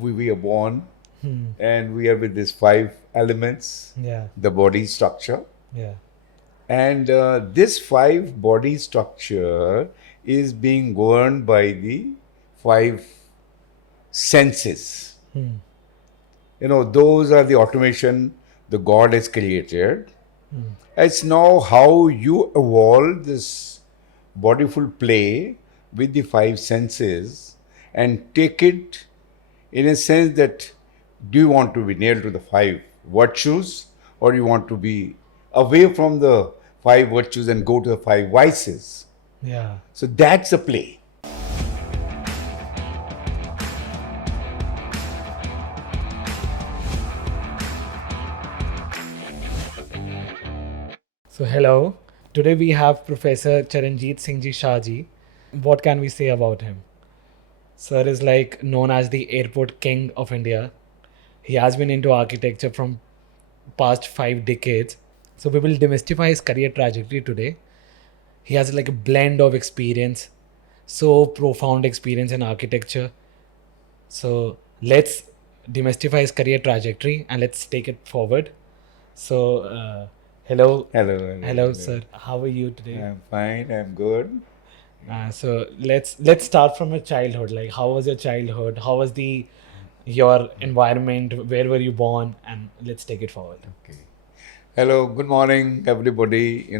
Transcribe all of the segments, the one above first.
we are born and we are with these five elements, Yeah. the body structure. Yeah. And this five body structure is being governed by the five senses. Those are the automation the God has created. It's now how you evolve this bodyful play with the five senses and take it in a sense that do you want to be nailed to the five virtues or you want to be away from the five virtues and go to the five vices. Yeah. So that's a play. So hello. Today we have Professor Charanjit Singh Shah ji. What can we say about him? Sir is like known as the airport king of India. He has been into architecture from past 5 decades. So we will demystify his career trajectory today. He has like a blend of experience, so profound experience in architecture. So let's demystify his career trajectory and let's take it forward. So hello, Hello. sir. How are you today? I'm fine, I'm good. So let's start from your childhood. Like, how was your childhood? How was the your environment? Where were you born? And let's take it forward. Okay. Hello, good morning, everybody.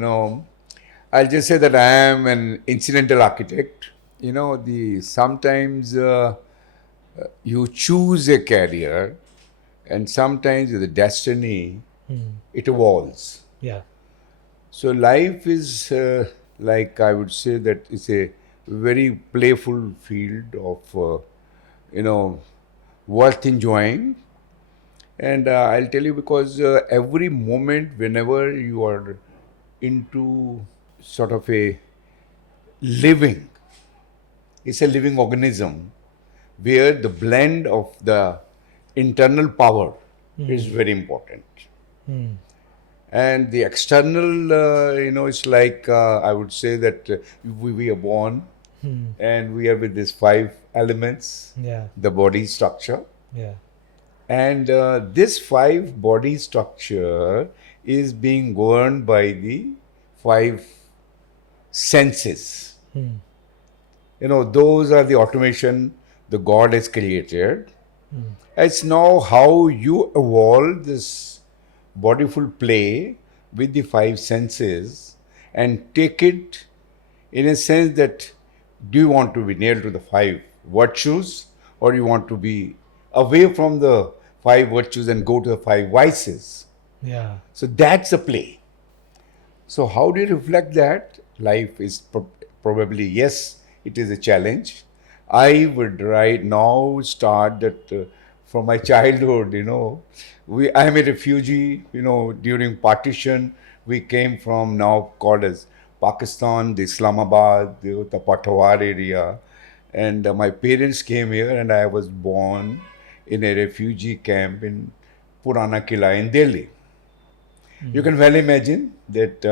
I'll just say that I am an incidental architect. The sometimes you choose a career, and sometimes the destiny it evolves. Yeah. So life is like I would say that it's a very playful field of worth enjoying. And I'll tell you because every moment, whenever you are into sort of a living, it's a living organism where the blend of the internal power is very important. And the external, it's like I would say that we are born and we are with these five elements, Yeah. the body structure. Yeah. And this five body structure is being governed by the five senses. Those are the automation the God has created. It's now how you evolve this bodyful play with the five senses and take it in a sense that do you want to be nailed to the five virtues or you want to be away from the five virtues and go to the five vices. Yeah. So that's a play. So how do you reflect that? Life is probably, yes, it is a challenge. I would right now start that from my childhood, I am a refugee, during partition, we came from now called as Pakistan, the Islamabad, the Patawar area. And my parents came here and I was born in a refugee camp in Purana Kila in Delhi. You can well imagine that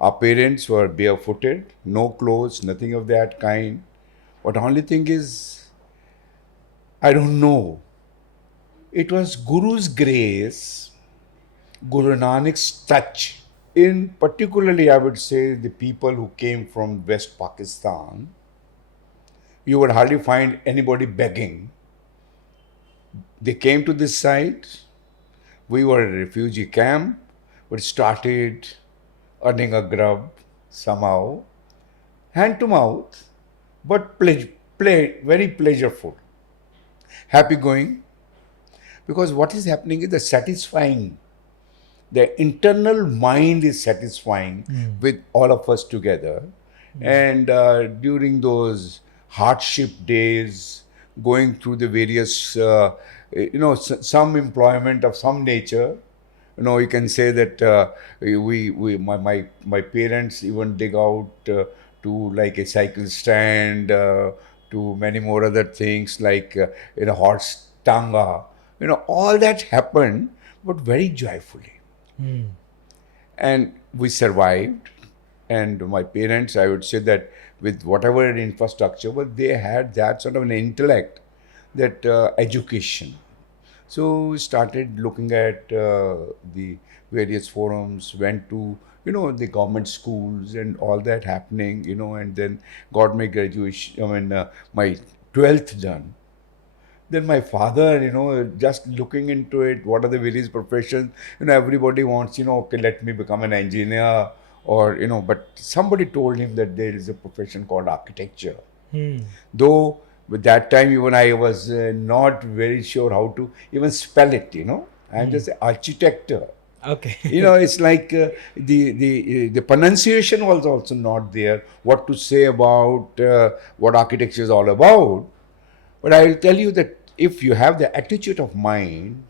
our parents were barefooted, no clothes, nothing of that kind. But the only thing is, I don't know. It was Guru's grace, Guru Nanak's touch. In particularly, I would say the people who came from West Pakistan, you would hardly find anybody begging. They came to this site. We were a refugee camp. We started earning a grub somehow, hand to mouth, but very pleasureful, happy going. Because what is happening is the satisfying, the internal mind is satisfying with all of us together. And during those hardship days, going through the various, some employment of some nature, you can say that my parents even dig out to like a cycle stand, to many more other things like horse tanga. All that happened, but very joyfully. And we survived. And my parents, I would say that with whatever infrastructure, but they had that sort of an intellect that education. So we started looking at the various forums, went to, the government schools and all that happening, and then got my graduation, my 12th done. Then my father, just looking into it, what are the various professions? Everybody wants, okay, let me become an engineer, or, but somebody told him that there is a profession called architecture. Though with that time, even I was not very sure how to even spell it, I'm just an architect. Okay. It's like the pronunciation was also not there, what to say about what architecture is all about. But I will tell you that if you have the attitude of mind,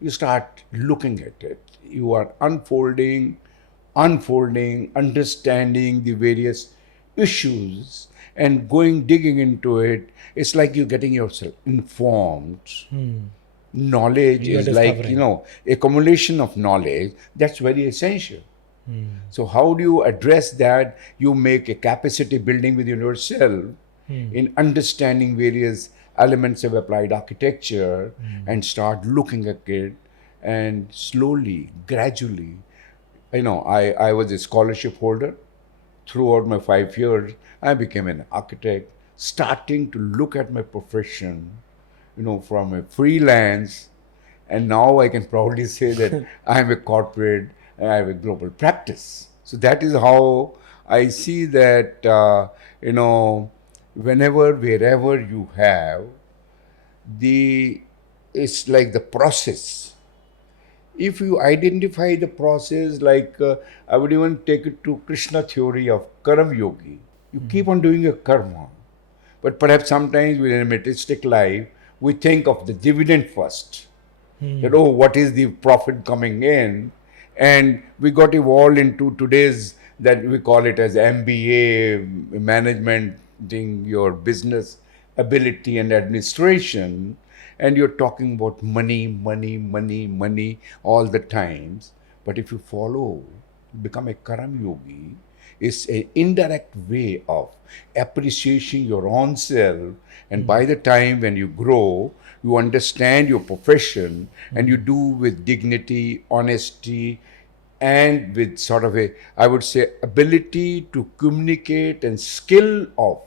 you start looking at it. You are unfolding, understanding the various issues and going digging into it. It's like you're getting yourself informed. Knowledge You're is like, discovering. accumulation of knowledge. That's very essential. So how do you address that? You make a capacity building within yourself in understanding various elements of applied architecture and start looking at it, and slowly, gradually, I was a scholarship holder. Throughout my 5 years, I became an architect, starting to look at my profession, from a freelance. And now I can proudly say that I am a corporate and I have a global practice. So that is how I see that, whenever, wherever you have the, it's like the process. If you identify the process, like I would even take it to Krishna theory of karma yogi. You keep on doing your karma, but perhaps sometimes within a materialistic life, we think of the dividend first. That, oh, what is the profit coming in? And we got evolved into today's, that we call it as MBA, management, your business ability and administration. And you're talking about money, money, money, money all the times. But if you follow, become a karam yogi, it's an indirect way of appreciating your own self. And by the time when you grow, you understand your profession and you do with dignity, honesty, and with sort of a, I would say, ability to communicate and skill of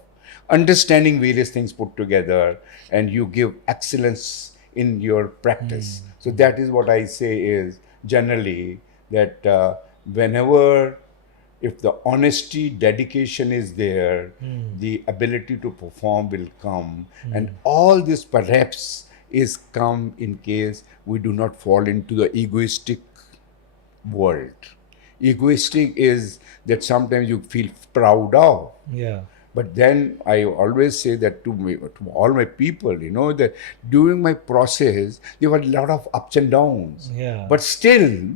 understanding various things put together, and you give excellence in your practice. So that is what I say is generally that whenever, if the honesty, dedication is there, the ability to perform will come. And all this perhaps is come in case we do not fall into the egoistic world. Egoistic is that sometimes you feel proud of. Yeah. But then I always say that to all my people, that during my process, there were a lot of ups and downs. Yeah. But still,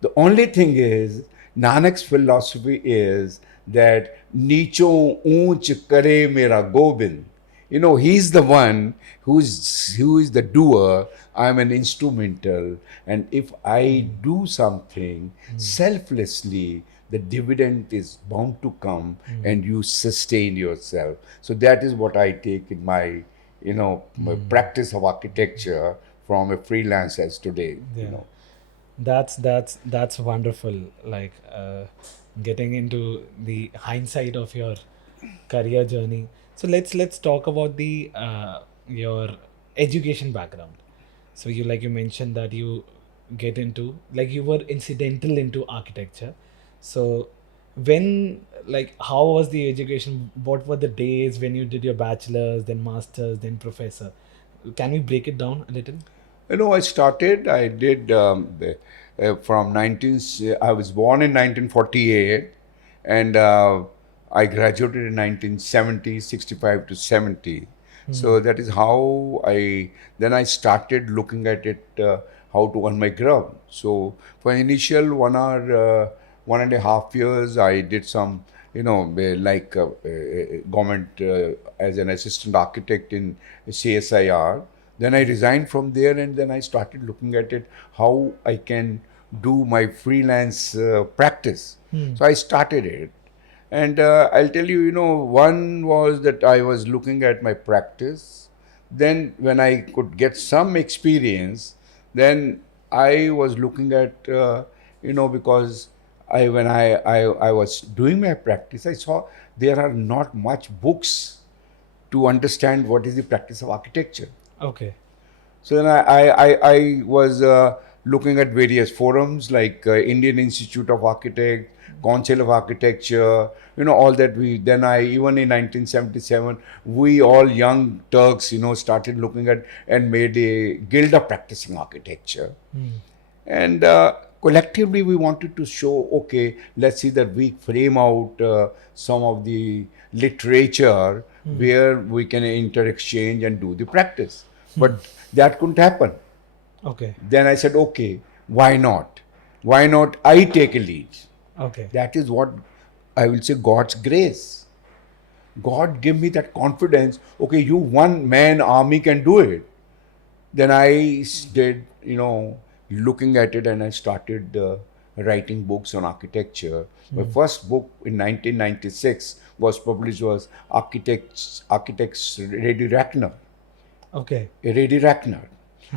the only thing is, Nanak's philosophy is that Nicho Unch Kare Mera Gobind. He's the one who is the doer. I'm an instrumental. And if I do something selflessly, the dividend is bound to come and you sustain yourself. So that is what I take in my, my practice of architecture from a freelance as today, Yeah. That's wonderful. Like getting into the hindsight of your career journey. So let's talk about the your education background. So you mentioned that you get into, like, you were incidental into architecture. So when, like, how was the education? What were the days when you did your bachelor's, then master's, then professor? Can we break it down a little? I did from I was born in 1948 and I graduated in 1970, 65 to 70. So that is how then I started looking at it, how to earn my grub. So for initial 1.5 years, I did some, like government as an assistant architect in CSIR. Then I resigned from there, and then I started looking at it, how I can do my freelance practice. So I started it. And I'll tell you, one was that I was looking at my practice. Then when I could get some experience, then I was looking at, because I was doing my practice, I saw there are not much books to understand what is the practice of architecture. Okay. So then I was looking at various forums like Indian Institute of Architects, Council of Architecture, all that then even in 1977, we all young Turks, started looking at and made a guild of practicing architecture. And collectively, we wanted to show, okay, let's see that we frame out some of the literature where we can inter-exchange and do the practice. But that couldn't happen. Okay. Then I said, okay, why not? Why not I take a lead? Okay. That is what I will say God's grace. God give me that confidence. Okay, you one man army can do it. Then I did, looking at it, and I started writing books on architecture. My first book in 1996 was published was Architects Ready Rackner. Okay. Ready Rackner.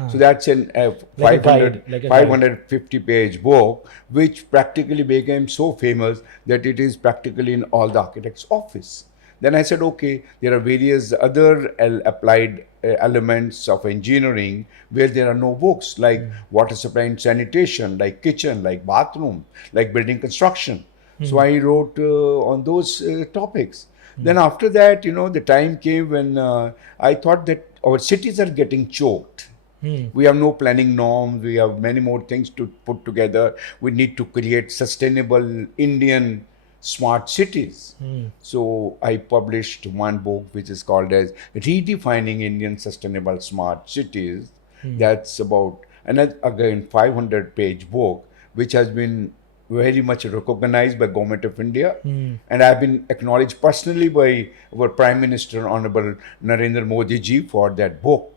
So that's an Like a guide, like a guide. 550-page book, which practically became so famous that it is practically in all the architect's office. Then I said, okay, there are various other applied elements of engineering where there are no books, like water supply and sanitation, like kitchen, like bathroom, like building construction. So I wrote on those topics. Then after that, the time came when I thought that our cities are getting choked. We have no planning norms. We have many more things to put together. We need to create sustainable Indian smart cities. So I published one book which is called as Redefining Indian Sustainable Smart Cities. That's about, and again, 500-page book, which has been very much recognized by Government of India, and I've been acknowledged personally by our Prime Minister, Honorable Narendra Modi ji, for that book,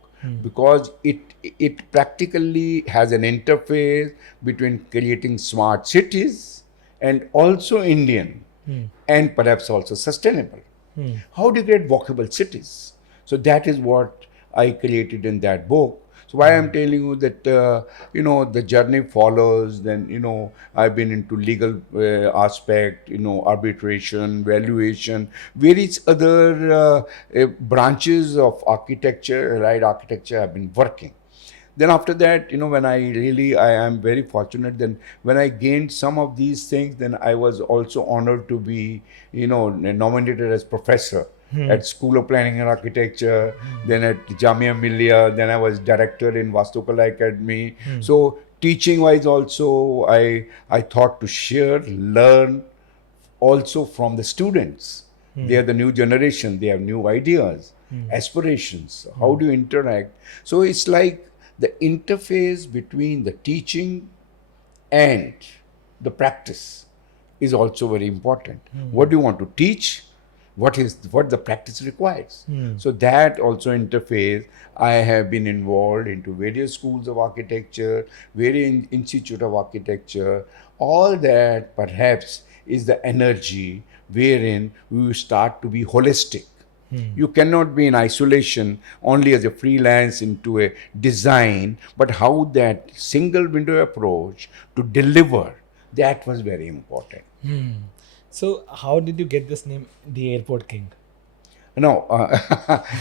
because it practically has an interface between creating smart cities and also Indian, and perhaps also sustainable. How do you create walkable cities? So that is what I created in that book. So why I'm telling you that the journey follows. Then I've been into legal aspect, arbitration, valuation, various other branches of architecture, allied architecture. I've been working. Then after that, when I am very fortunate. Then when I gained some of these things, then I was also honored to be, nominated as professor at School of Planning and Architecture, then at Jamia Millia, then I was director in Vastukala Academy. So teaching wise also, I thought to share, learn also from the students. They are the new generation. They have new ideas, aspirations. How do you interact? So it's like the interface between the teaching and the practice is also very important. What do you want to teach? What the practice requires? So that also interface, I have been involved into various schools of architecture, various institute of architecture. All that perhaps is the energy wherein we will start to be holistic. You cannot be in isolation only as a freelance into a design, but how that single window approach to deliver, that was very important. So how did you get this name, the Airport King? No,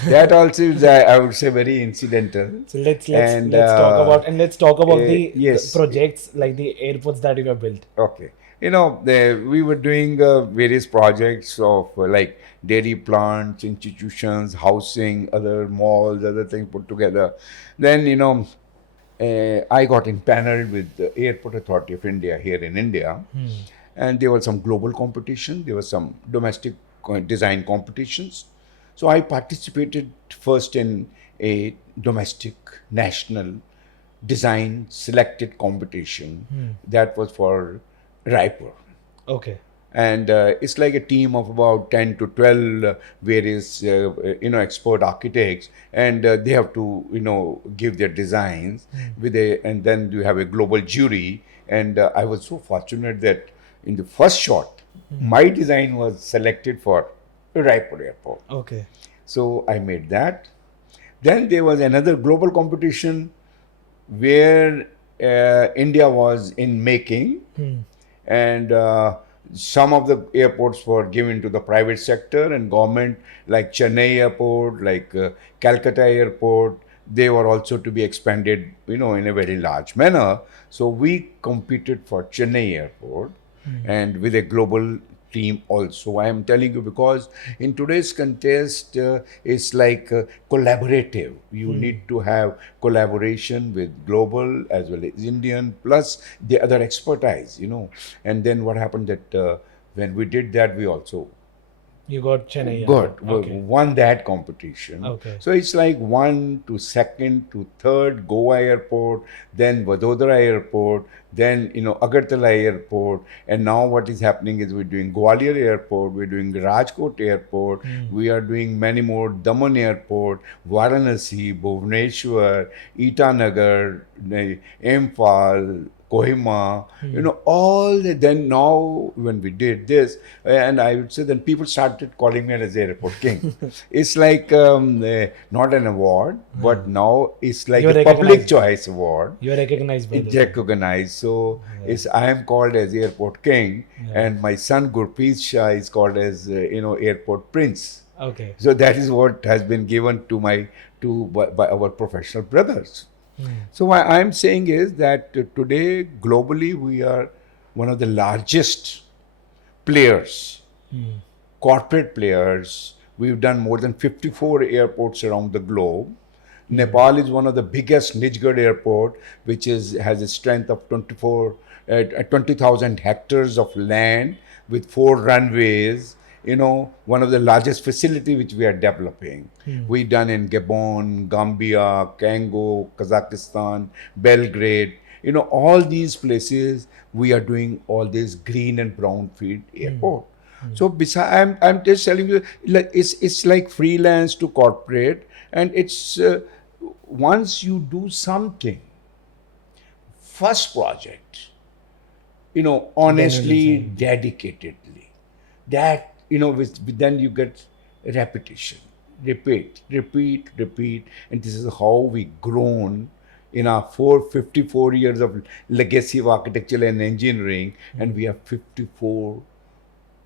that also is, I would say, very incidental. So let's And, let's talk about the yes. projects, like the airports that you have built. Okay. We were doing various projects of like dairy plants, institutions, housing, other malls, other things put together. Then, I got impaneled with the Airport Authority of India here in India. And there was some global competition. There was some domestic design competitions. So I participated first in a domestic national design selected competition that was for Raipur. Okay. And it's like a team of about 10 to 12 various expert architects, and they have to give their designs and then you have a global jury. And I was so fortunate that in the first shot my design was selected for Raipur Airport. Okay. So I made that. Then there was another global competition where India was in making, and some of the airports were given to the private sector and government, like Chennai airport, like Calcutta airport. They were also to be expanded, in a very large manner. So we competed for Chennai airport, and with a global team also. I am telling you because in today's contest, it's like collaborative. You need to have collaboration with global as well as Indian, plus the other expertise. And then what happened that when we did that, we also You got Chennai good airport. Okay. won that competition. Okay. So it's like one to second to third Goa airport, then Vadodara airport, then Agartala airport, and now what is happening is we're doing Gwalior airport, we're doing Rajkot airport, we are doing many more, Daman airport, Varanasi, Bhubaneswar, Itanagar, Imphal, Kohima, all then now when we did this, and I would say then people started calling me as airport king. It's like not an award, but now it's like You're a public recognized. choice award. You're recognized by It's this. recognized. So it's I am called as airport king, and my son Gurpreet Shah is called as airport prince. Okay. So that is what has been given to by our professional brothers. So what I'm saying is that today globally we are one of the largest players, corporate players. We've done more than 54 airports around the globe. Nepal is one of the biggest Nijgarh airport, which has a strength of 20,000 hectares of land with 4 runways. One of the largest facility which we are developing. We done in Gabon, Gambia, Congo, Kazakhstan, Belgrade. All these places we are doing all this green and brownfield airport. So I'm just telling you, like it's like freelance to corporate, and it's once you do something, first project, honestly, dedicatedly, that then you get repetition, repeat, and this is how we grown in our 54 years of legacy of architecture and engineering, and we have 54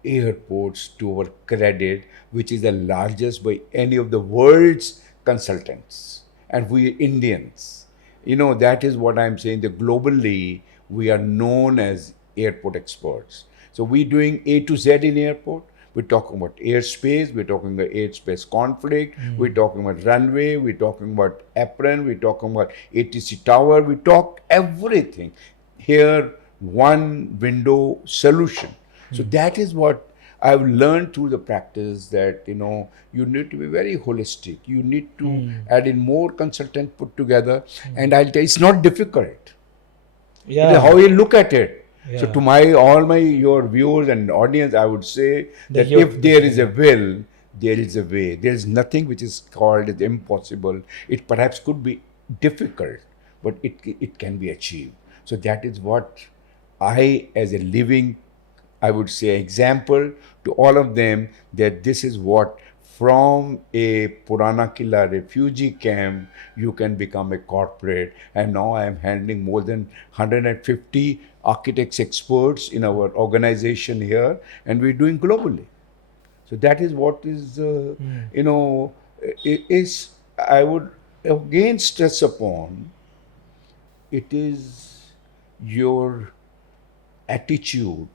airports to our credit, which is the largest by any of the world's consultants. And we Indians, that is what I'm saying. That globally, we are known as airport experts. So we're doing A to Z in airport. We're talking about airspace, we're talking about airspace conflict, we're talking about runway, we're talking about apron, we're talking about ATC tower, we talk everything. Here, one window solution. So that is what I've learned through the practice, that you need to be very holistic. You need to add in more consultant put together, and I'll tell you, it's not difficult. It is how you look at it. So to your viewers and audience, I would say that if there is a will, there is a way. There is nothing which is called as impossible. It perhaps could be difficult, but it can be achieved. So that is what I, as a living, I would say, example to all of them, that this is what from a Purana Killa refugee camp, you can become a corporate. And now I am handling more than 150 architects experts in our organization here, and we're doing globally. So that is what is, is, I would again stress upon, it is your attitude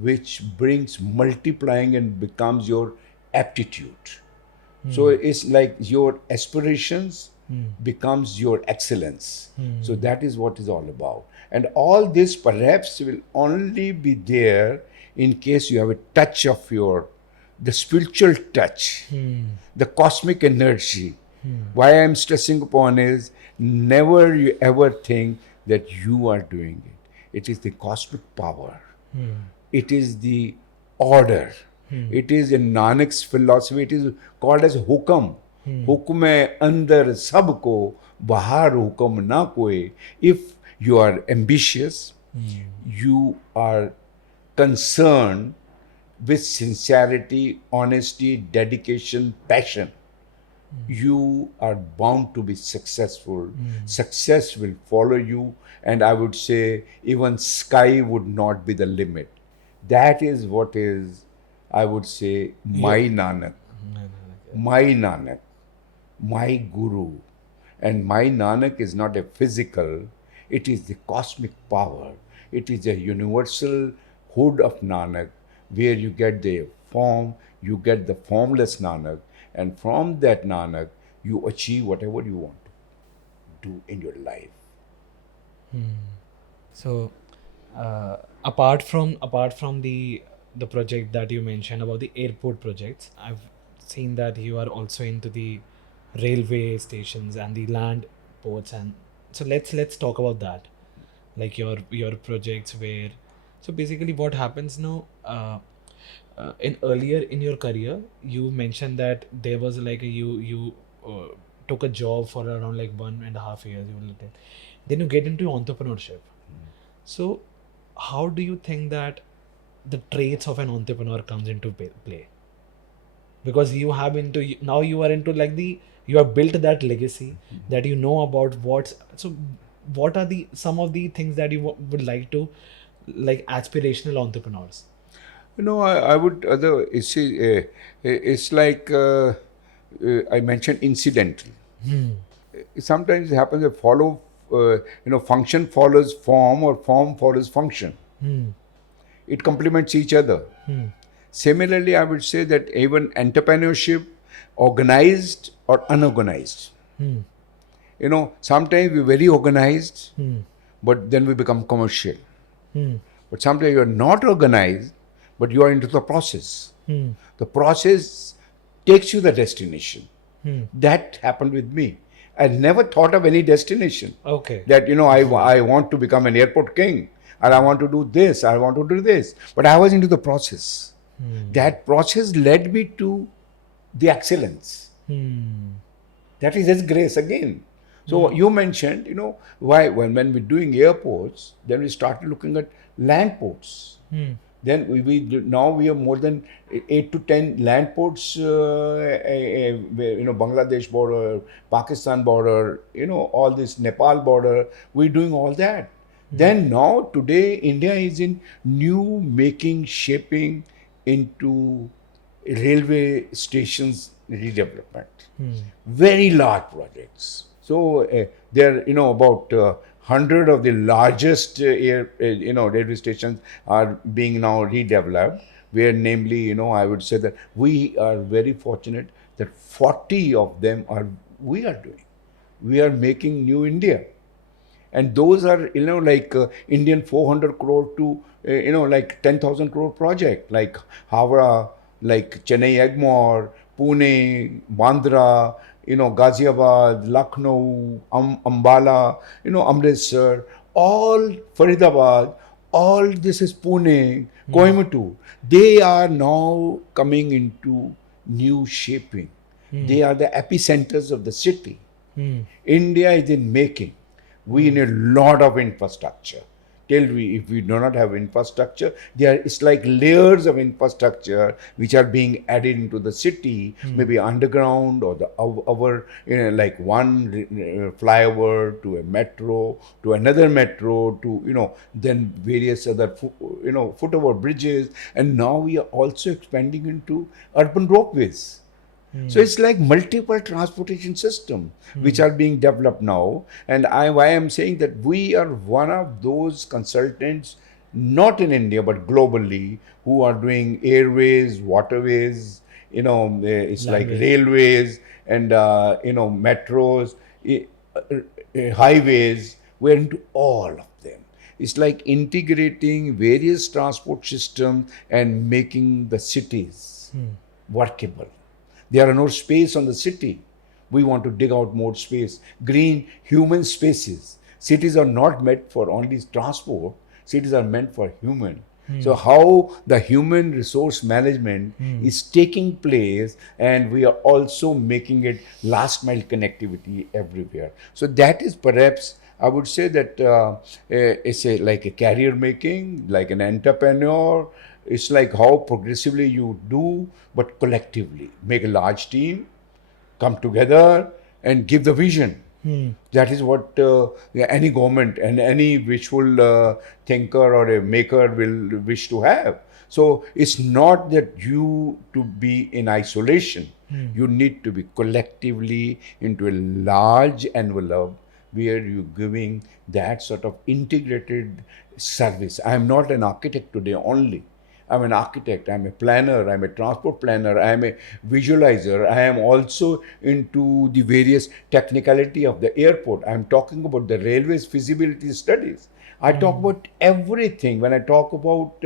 which brings multiplying and becomes your aptitude. So it's like your aspirations becomes your excellence. So that is what is all about. And all this perhaps will only be there in case you have a touch of the spiritual touch, the cosmic energy. Why I'm stressing upon is never you ever think that you are doing it. It is the cosmic power. It is the order. It is in Nanak's philosophy. It is called as hukam. Hukme andar sabko, bahar hukam na koi. If you are ambitious, you are concerned with sincerity, honesty, dedication, passion, you are bound to be successful. Success will follow you, and I would say even sky would not be the limit. That is what is, I would say, Yeah. my Nanak, my Nanak, my Guru. And my Nanak is not a physical, it is the cosmic power. It is a universal hood of Nanak, where you get the form, you get the formless Nanak, and from that Nanak, you achieve whatever you want to do in your life. So, apart from the project that you mentioned about the airport projects, I've seen that you are also into the railway stations and the land ports, and so let's talk about that, like your projects where. So basically, what happens now? In earlier in your career, you mentioned that there was like you took a job for around like 1.5 years. Then you get into entrepreneurship. So, how do you think that the traits of an entrepreneur comes into play? Because you have into now you are into like you have built that legacy that you know about what's so. What are the some of the things that you would like to like aspirational entrepreneurs? I would other it's like I mentioned incidental. Sometimes it happens that function follows form or form follows function. It complements each other. Similarly, I would say that even entrepreneurship, organized or unorganized. Sometimes we're very organized, but then we become commercial. But sometimes you're not organized, but you are into the process. The process takes you the destination. That happened with me. I never thought of any destination. Okay. That, I want to become an airport king, and I want to do this, I want to do this. But I was into the process. That process led me to the excellence. That is His grace again. So you mentioned, why when we're doing airports, then we started looking at land ports. Then now we have more than 8 to 10 land ports, Bangladesh border, Pakistan border, all this Nepal border. We're doing all that. Then now today India is in new making, shaping into railway stations redevelopment. Very large projects. So there, about 100 of the largest railway stations are being now redeveloped. Where, namely, I would say that we are very fortunate that 40 of them we are doing. We are making new India. And those are, like Indian 400 crore to, like 10,000 crore project, like Havra, like Chennai Egmore, Pune, Bandra, Ghaziabad, Lucknow, Ambala, Amritsar, all Faridabad, all this is Pune, Coimbatore. They are now coming into new shaping. They are the epicenters of the city. India is in making. We need a lot of infrastructure. If we do not have infrastructure, it's like layers of infrastructure which are being added into the city, maybe underground or like one flyover to a metro, to another metro, to then various other footover bridges, and now we are also expanding into urban ropeways. So it's like multiple transportation system which are being developed now. And why I'm saying that we are one of those consultants, not in India but globally, who are doing airways, waterways, it's like Landways. railways and metros, highways. We're into all of them. It's like integrating various transport systems and making the cities workable. There are no space on the city. We want to dig out more space. Green human spaces. Cities are not meant for only transport. Cities are meant for human. So how the human resource management is taking place, and we are also making it last mile connectivity everywhere. So that is perhaps, I would say that it's like a career making, like an entrepreneur. It's like how progressively you do, but collectively. Make a large team, come together and give the vision. That is what any government and any visual thinker or a maker will wish to have. So it's not that you to be in isolation. You need to be collectively into a large envelope where you're giving that sort of integrated service. I am not an architect today only. I'm an architect, I'm a planner, I'm a transport planner, I'm a visualizer, I am also into the various technicality of the airport. I'm talking about the railways feasibility studies. I talk about everything. When I talk about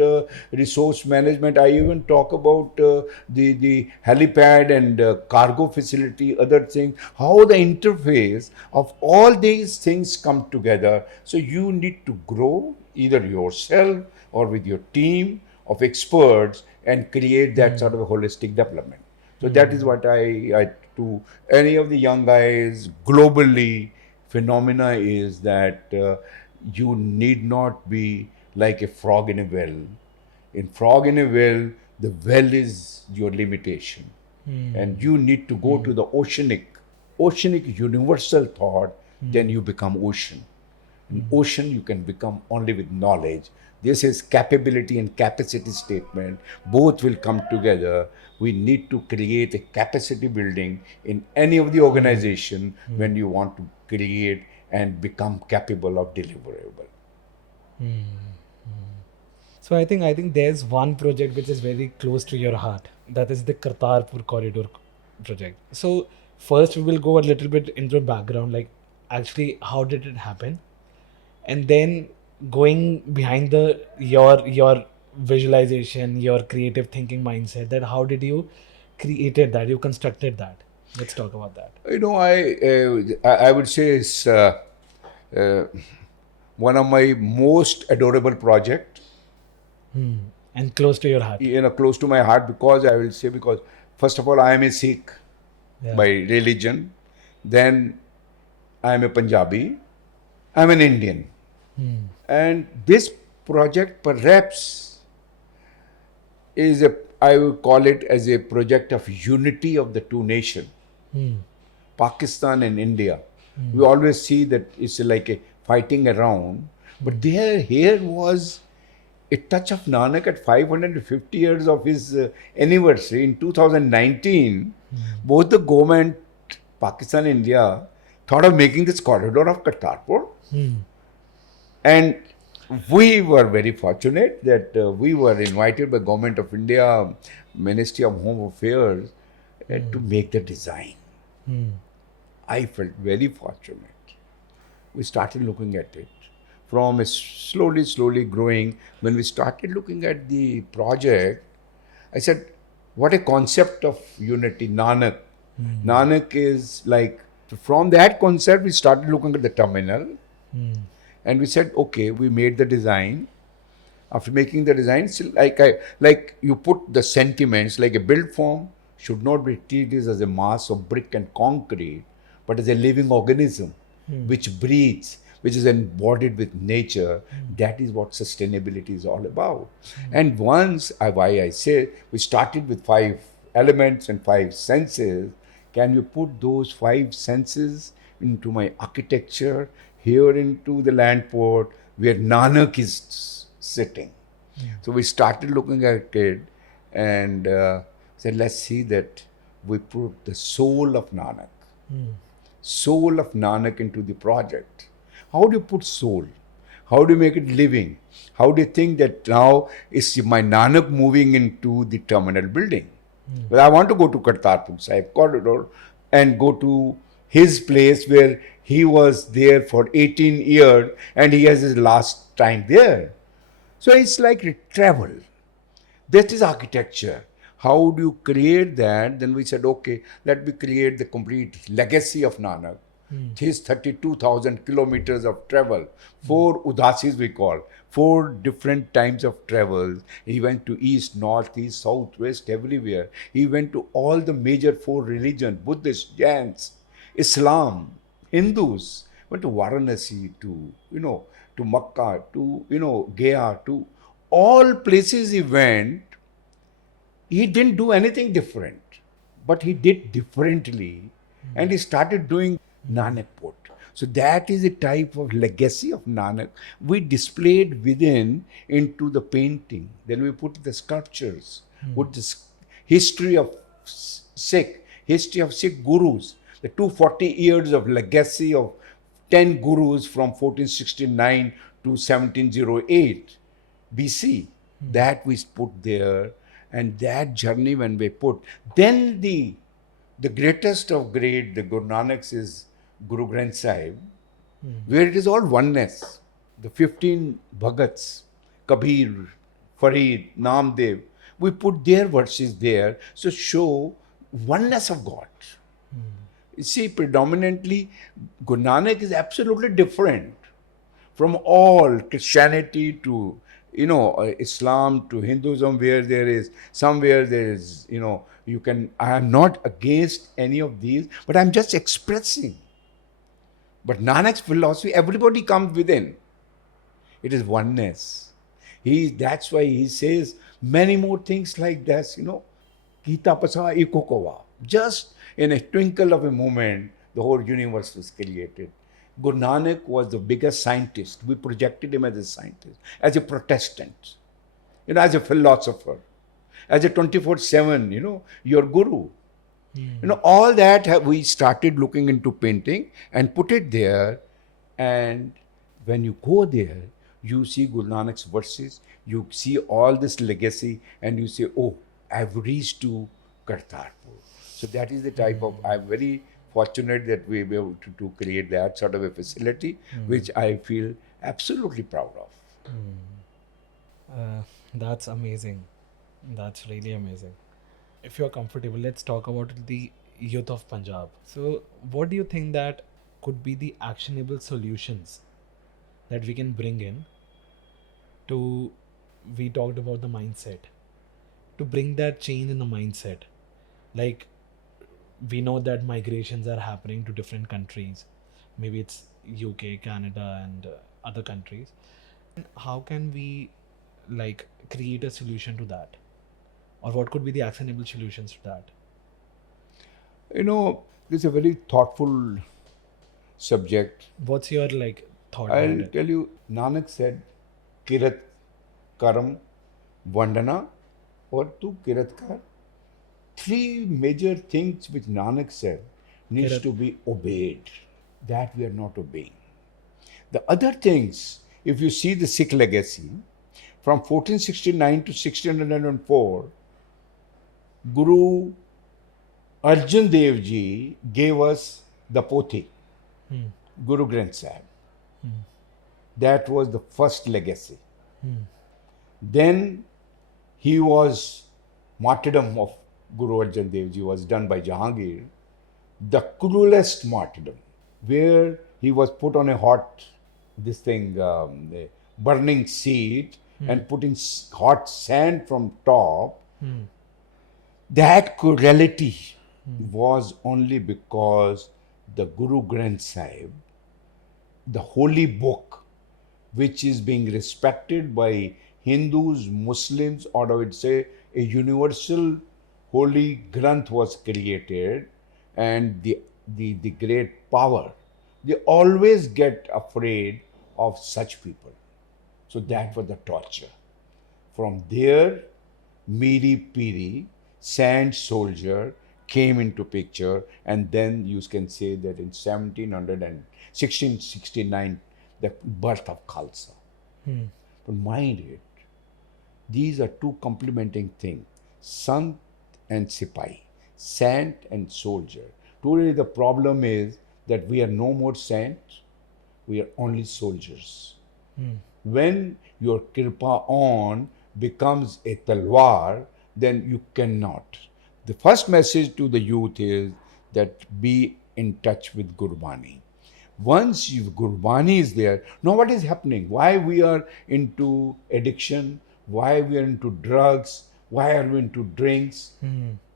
resource management, I even talk about the helipad and cargo facility, other things, how the interface of all these things come together. So you need to grow either yourself or with your team of experts and create that sort of a holistic development. So that is what I to any of the young guys globally, phenomena is that you need not be like a frog in a well. In frog in a well, the well is your limitation. And you need to go to the oceanic universal thought, then you become ocean. In ocean, you can become only with knowledge. This is capability and capacity statement. Both will come together. We need to create a capacity building in any of the organization when you want to create and become capable of deliverable. So I think there's one project which is very close to your heart. That is the Kartarpur corridor project. So first we will go a little bit into the background, like actually how did it happen, and then going behind the your visualization, your creative thinking mindset. That how did you created that? You constructed that. Let's talk about that. You know, I would say it's uh, one of my most adorable project. And close to your heart. You know, close to my heart, because I will say, because first of all, I am a Sikh Yeah. by religion. Then I am a Punjabi. I'm an Indian. And this project perhaps is I would call it as a project of unity of the two nations, Pakistan and India. We always see that it's like a fighting around, but here was a touch of Nanak at 550 years of his anniversary in 2019. Both the government, Pakistan and India, thought of making this corridor of Kartarpur. And we were very fortunate that we were invited by Government of India, Ministry of Home Affairs, to make the design. I felt very fortunate. We started looking at it from a slowly growing. When we started looking at the project, I said, what a concept of unity, Nanak. Nanak is like, from that concept, we started looking at the terminal. And we said, okay, we made the design. After making the design, like you put the sentiments, like a build form should not be treated as a mass of brick and concrete, but as a living organism which breathes, which is embodied with nature. That is what sustainability is all about. And once, why I say, we started with 5 elements and 5 senses. Can you put those 5 senses into my architecture, here into the land port where Nanak is sitting? So we started looking at it and said, let's see that we put the soul of Nanak, soul of Nanak into the project. How do you put soul? How do you make it living? How do you think that now is my Nanak moving into the terminal building? Well, I want to go to Kartarpur Sahib corridor and go to his place where he was there for 18 years and he has his last time there. So it's like a travel. That is architecture. How do you create that? Then we said, okay, let me create the complete legacy of Nanak. His 32,000 kilometers of travel, 4 udasis we call, 4 different times of travel. He went to east, north, east, south, west, everywhere. He went to all the major 4 religions, Buddhists, Jains, Islam, Hindus. Went to Varanasi, to Makkah, to Gaya, to all places he went. He didn't do anything different, but he did differently and he started doing Nanak put. So that is a type of legacy of Nanak. We displayed within into the painting. Then we put the sculptures, put the history of history of Sikh gurus, the 240 years of legacy of 10 gurus from 1469 to 1708 BC. That we put there, and that journey when we put, then the greatest of great, the Guru Nanak's is Guru Granth Sahib, where it is all oneness. The 15 Bhagats, Kabir, Farid, Namdev, we put their verses there to show oneness of God. You see, predominantly, Guru Nanak is absolutely different from all Christianity to Islam to Hinduism, where there is somewhere there is you can. I am not against any of these, but I'm just expressing. But Nanak's philosophy, everybody comes within. It is oneness. That's why he says many more things like this. Kita pasa ikokova. Just in a twinkle of a moment, the whole universe was created. Guru Nanak was the biggest scientist. We projected him as a scientist, as a Protestant, as a philosopher, as a 24/7, your guru. All that we started looking into painting and put it there. And when you go there, you see Guru Nanak's verses, you see all this legacy, and you say, oh, I've reached to Kartarpur. So that is the type of, I'm very fortunate that we were able to create that sort of a facility, which I feel absolutely proud of. That's amazing. That's really amazing. If you're comfortable, let's talk about the youth of Punjab. So, what do you think that could be the actionable solutions that we can bring in to, we talked about the mindset, to bring that change in the mindset? Like, we know that migrations are happening to different countries. Maybe it's UK, Canada, and other countries. And how can we create a solution to that? Or what could be the actionable solutions to that? This is a very thoughtful subject. What's your thought I'll behind it? tell you, Nanak said, Kirat Karam Vandana or Tu Kirat Kar. Three major things which Nanak said needs Kirat. to be obeyed. That we are not obeying. The other things, if you see the Sikh legacy, from 1469 to 1604, Guru Arjan Dev Ji gave us the Pothi, Guru Granth Sahib. That was the first legacy. Then he was, martyrdom of Guru Arjan Dev Ji was done by Jahangir, the cruelest martyrdom, where he was put on a a burning seat and putting hot sand from top. That cruelty was only because the Guru Granth Sahib, the holy book, which is being respected by Hindus, Muslims, or I would say a universal holy Granth was created, and the great power, they always get afraid of such people. So that was the torture. From there, Miri Piri, sand soldier, came into picture, and then you can say that in 1669, the birth of Khalsa. But mind it, these are two complementing things, Sant and Sipai, saint and soldier. Today the problem is that we are no more saints, we are only soldiers. When your kripa on becomes a talwar, then you cannot. The first message to the youth is that be in touch with Gurbani. Once Gurbani is there, now what is happening? Why we are into addiction? Why we are into drugs? Why are we into drinks?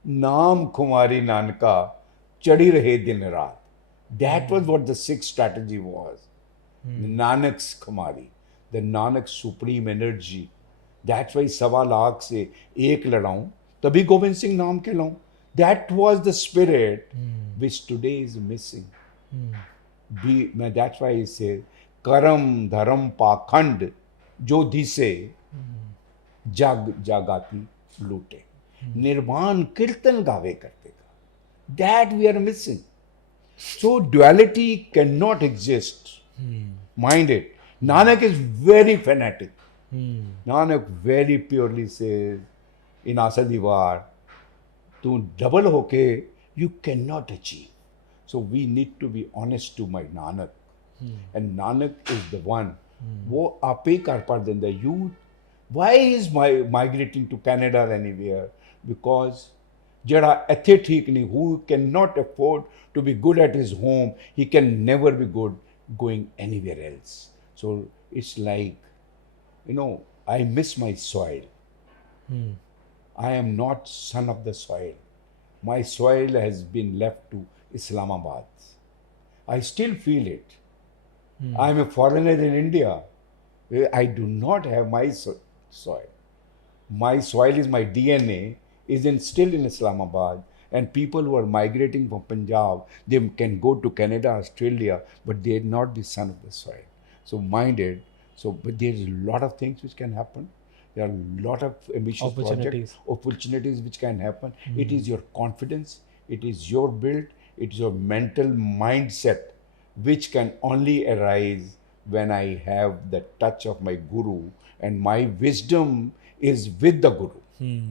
Naam Kumari Nanka, chadi rahe din raat. That was what the Sikh strategy was. The Nanak's Kumari, the Nanak's supreme energy. That's why 1.25 lakh से एक लड़ाऊं तभी गोविंद सिंह नाम कहलाऊं. That was the spirit which today is missing. That's why he says, Karam Dharam Pakhand Jo Dise जग जागाती लूटे निर्वाण कीर्तन गावे करते का that we are missing. So duality cannot exist. Mind it. Nanak is very fanatic. Nanak very purely says in Asa Diwar, to double hoke you cannot achieve. So we need to be honest to my Nanak. And Nanak is the one. वो आप ही कर पा देंगे. You, why is migrating to Canada or anywhere? Because जरा ਇੱਥੇ ठीक नहीं, who cannot afford to be good at his home, he can never be good going anywhere else. So it's like, I miss my soil. I am not son of the soil. My soil has been left to Islamabad. I still feel it. I am a foreigner in India. I do not have my soil. My soil is my DNA, still in Islamabad. And people who are migrating from Punjab, they can go to Canada, Australia, but they are not the son of the soil. So minded. So, but there is a lot of things which can happen. There are a lot of ambitious opportunities which can happen. It is your confidence, it is your build, it is your mental mindset which can only arise when I have the touch of my Guru, and my wisdom is with the Guru.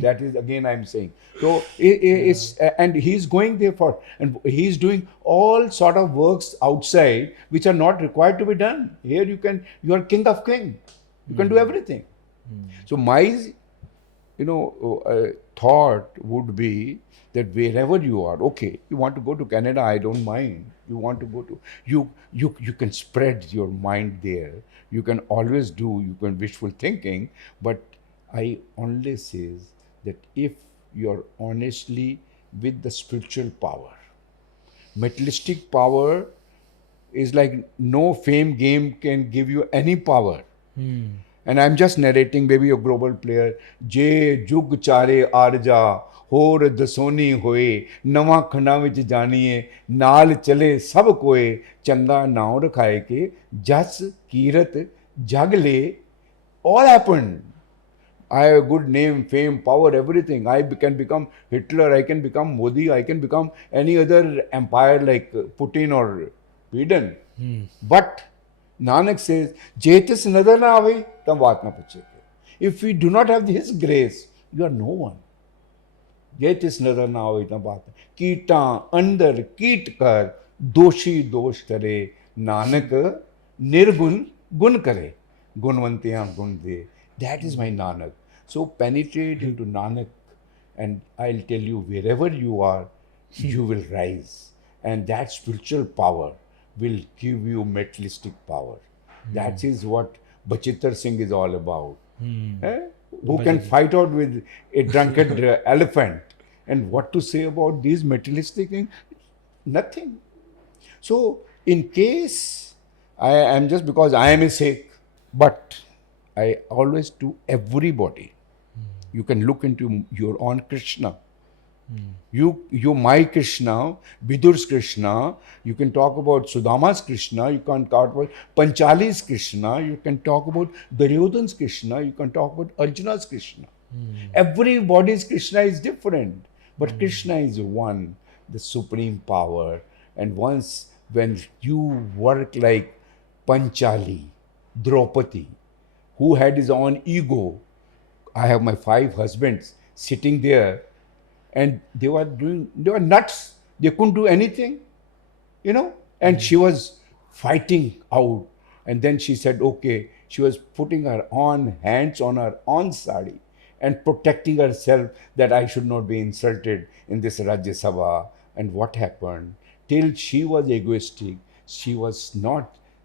That is again I'm saying. So it's and he's going there and he's doing all sort of works outside which are not required to be done. Here you are king of king. You can do everything. So my thought would be that wherever you are, okay, you want to go to Canada, I don't mind. You want to go to you can spread your mind there. You can always do, you can wishful thinking, but I only says that if you're honestly with the spiritual power, materialistic power is like no fame game can give you any power. And I'm just narrating, maybe a global player. Je jug chare arja, ਹੋਰ ਦਸੋਨੀ ਹੋਏ ਨਵਾਂ ਖੰਡਾਂ ਵਿੱਚ ਜਾਣੀਏ ਨਾਲ ਚਲੇ ਸਭ ਕੋਏ ਚੰਗਾ ਨਾਉ ਰਖਾਏ ਕੇ ਜਸ ਕੀਰਤ ਜਗ ਲੇ. All happened. I have a good name, fame, power, everything. I can become Hitler, I can become Modi, I can become any other empire like Putin or Biden. But Nanak says, ਜੇ ਤਿਸ ਨਜ਼ਰ ਨਾ ਆਵੇ ਤਾਂ ਬਾਤ ਨਾ ਪੁੱਛੇ. If we do not have his grace, you are no one. ਜੇ ਤਿਸ ਨਜ਼ਰ ਨਾ ਆਵੇ ਤਾਂ ਬਾਤ. ਕੀਟਾਂ ਅੰਦਰ ਕੀਟ ਕਰ ਦੋਸ਼ੀ ਦੋਸ਼ ਕਰੇ ਨਾਨਕ ਨਿਰਗੁਣ ਗੁਣ ਕਰੇ ਗੁਣਵੰਤਿਆਂ ਗੁਣ ਦੇ. That is my Nanak. So penetrate into Nanak, and I'll tell you, wherever you are, you will rise. And that spiritual power will give you materialistic power. That is what Bachitar Singh is all about. Who can fight out with a drunkard elephant? And what to say about these materialistic things? Nothing. So in case I am, just because I am a Sikh, but I always to everybody. You can look into your own Krishna. You my Krishna, Vidur's Krishna. You can talk about Sudama's Krishna. You can talk about Panchali's Krishna. You can talk about Duryodhan's Krishna. You can talk about Arjuna's Krishna. Everybody's Krishna is different, but Krishna is one, the supreme power. And once when you work like Panchali, Draupadi, who had his own ego. I have my 5 husbands sitting there, and they were nuts. They couldn't do anything, and she was fighting out. And then she said, okay, she was putting her own hands on her own sari and protecting herself that I should not be insulted in this Rajya Sabha. And what happened? Till she was egoistic, she was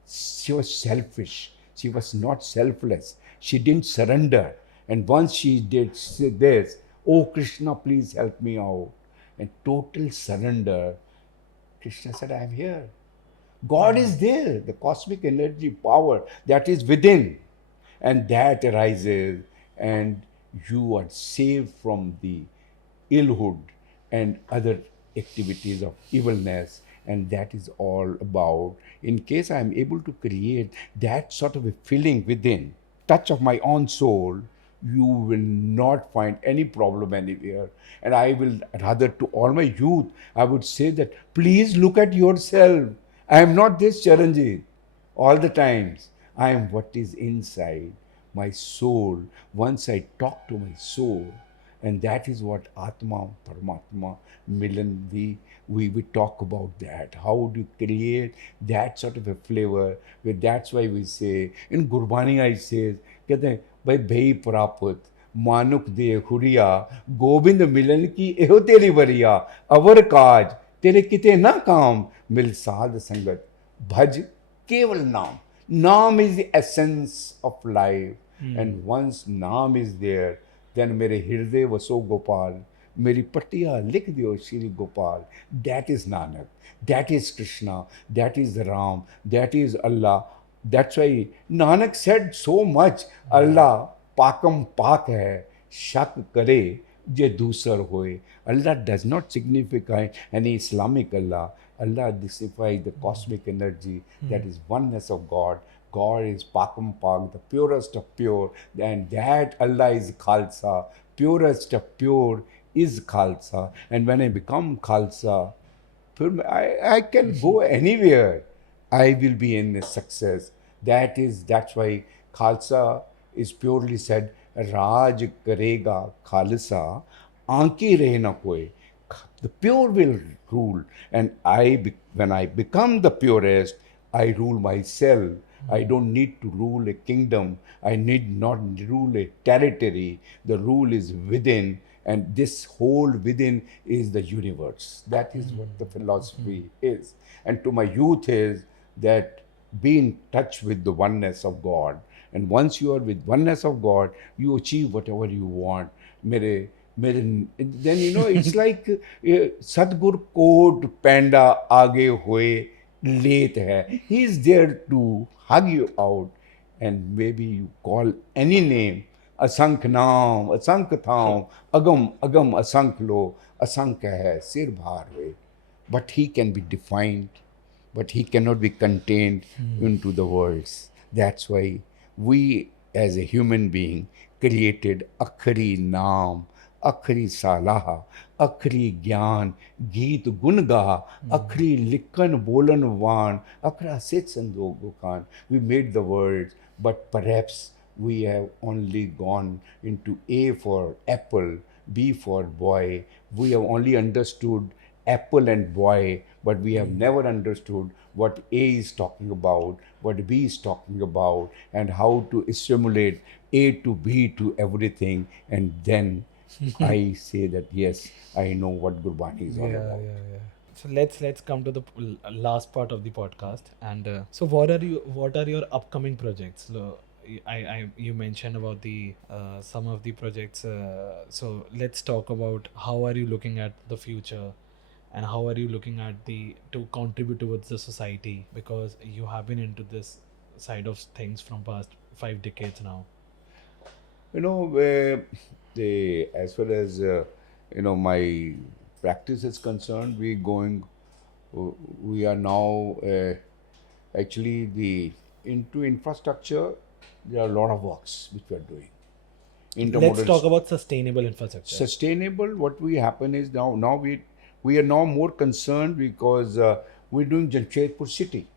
selfish. She was not selfless. She didn't surrender. And once she did this, oh Krishna, please help me out. And total surrender. Krishna said, I am here. God is there, the cosmic energy power that is within. And that arises, and you are saved from the illhood and other activities of evilness. And that is all about, in case I am able to create that sort of a feeling within, touch of my own soul, you will not find any problem anywhere. And I will rather, to all my youth, I would say that please look at yourself. I am not this Charanjit all the times. I am what is inside my soul. Once I talk to my soul, and that is what Atma, Paramatma, Milan, we talk about that. How do you create that sort of a flavor? That's why we say, in Gurbani I say, कहते हैं भाई भई प्रापत मानुक दे हुरिया गोविंद मिलन की एहो तेरी वरिया अवर काज तेरे किते ना काम मिल साध संगत भज केवल नाम. Naam is the essence of life. And once Naam is there, then मेरे हृदय वसो गोपाल, मेरी पट्टिया लिख दियो Shri Gopal. That is Nanak. That is Krishna. That is Ram. That is Allah. That's why Nanak said so much. Allah पाकम पाक है, शक करे जे दूसर होए. Allah does not signify any Islamic Allah. Allah signifies the cosmic energy, that is oneness of God. God is Pakam Pak, the purest of pure, and that Allah is Khalsa, purest of pure is Khalsa. And when I become Khalsa, I can go anywhere. I will be in a success. That's why Khalsa is purely said, Raj karega Khalsa, Anki rahe na koi. The pure will rule. And when I become the purest, I rule myself. I don't need to rule a kingdom. I need not rule a territory. The rule is within, and this whole within is the universe. That is what the philosophy is. And to my youth is that be in touch with the oneness of God. And once you are with oneness of God, you achieve whatever you want. Then it's like Sadgur coat panda aage hoye late hai. He is there to hug you out, and maybe you call any name. Asank naam, asank thaam, agam agam asank lo, asank hai, sir bhar hoye. But he can be defined, but he cannot be contained into the words. That's why we as a human being created Akhri Naam, Akhri Salaha, Akhri Gyan, Geet Gunga, Akhri Likkan Bolan Van, Akhra Sit Sandogukan. We made the words, but perhaps we have only gone into A for apple, B for boy. We have only understood apple and boy, but we have never understood what A is talking about, what B is talking about, and how to assimilate A to B to everything. And then I say that yes, I know what Gurbani is all about. So let's come to the last part of the podcast. And so what are your upcoming projects? You mentioned about the some of the projects. So let's talk about how are you looking at the future, and how are you looking at to contribute towards the society, because you have been into this side of things from past 5 decades now. As far as my practice is concerned, we are now actually into infrastructure. There are a lot of works which we are doing. Let's talk about sustainable infrastructure. Sustainable. What we happen is now we are now more concerned because we're doing Jamshedpur city.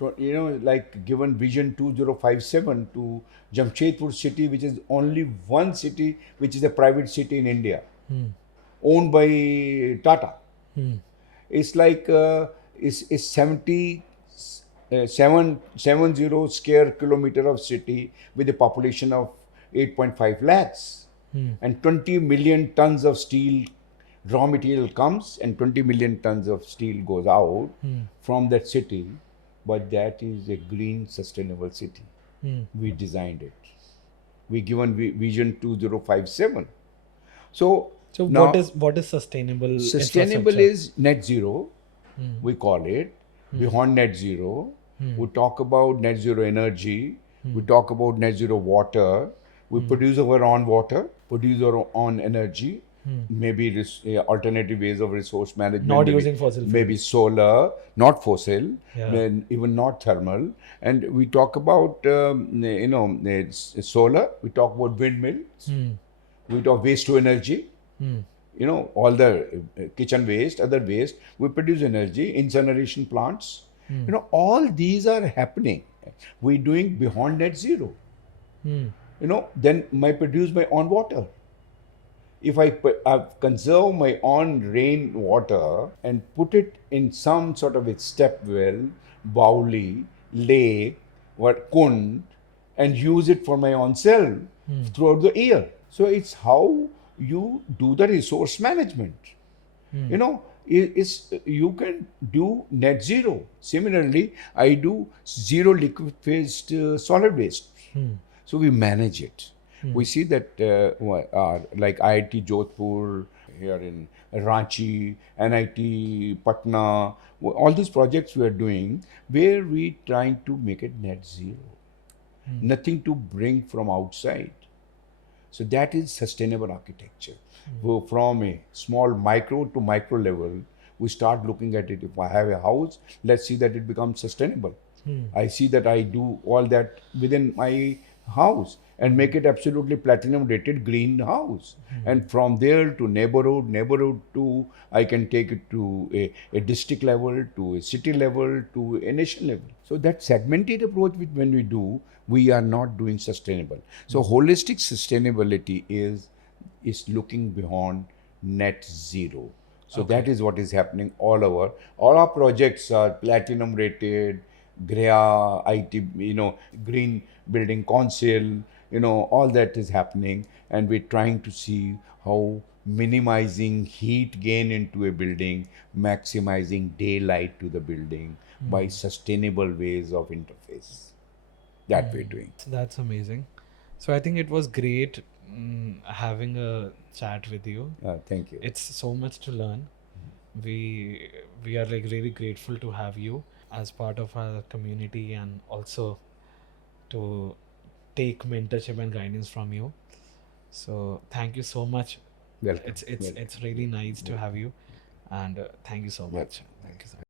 Like given Vision 2057 to Jamshedpur city, which is only one city, which is a private city in India, owned by Tata. It's like it's 70 square kilometer of city with a population of 8.5 lakhs, and 20 million tons of steel raw material comes, and 20 million tons of steel goes out from that city. But that is a green, sustainable city. We designed it. We given Vision 2057. So now, what is sustainable? Sustainable is net zero. We call it. Beyond net zero, we talk about net zero energy. We talk about net zero water. We produce our own water, produce our own energy. maybe alternative ways of resource management, Not maybe, using fossil maybe fuels. solar, not fossil, Yeah. and even not thermal. And we talk about solar, we talk about windmills, we talk waste to energy, all the kitchen waste, other waste, we produce energy, incineration plants, all these are happening. We doing beyond net zero. Then I produce my own water. If I conserve my own rain water and put it in some sort of a step well, Bauli, lake, or kund, and use it for my own self throughout the year. So it's how you do the resource management. It's you can do net zero. Similarly, I do zero liquid waste, solid waste. So we manage it. We see that like IIT Jodhpur here in Ranchi, NIT Patna, all these projects we are doing where we trying to make it net zero. Nothing to bring from outside. So that is sustainable architecture. From a small micro to micro level, we start looking at it. If I have a house, let's see that it becomes sustainable. I see that I do all that within my house and make it absolutely platinum rated green house. And from there to neighborhood to I can take it to a district level, to a city level, to a nation level. So that segmented approach when we do, we are not doing sustainable. So holistic sustainability is looking beyond net zero. So that is what is happening all over. All our projects are platinum rated, GREA, IT, Green Building Council, all that is happening. And we're trying to see how minimizing heat gain into a building, maximizing daylight to the building by sustainable ways of interface. That we're doing. That's amazing. So I think it was great having a chat with you. Thank you. It's so much to learn. We are like really grateful to have you as part of our community and also to take mentorship and guidance from you. So thank you so much. Welcome. It's really nice to have you, and thank you so much. Thank you so much.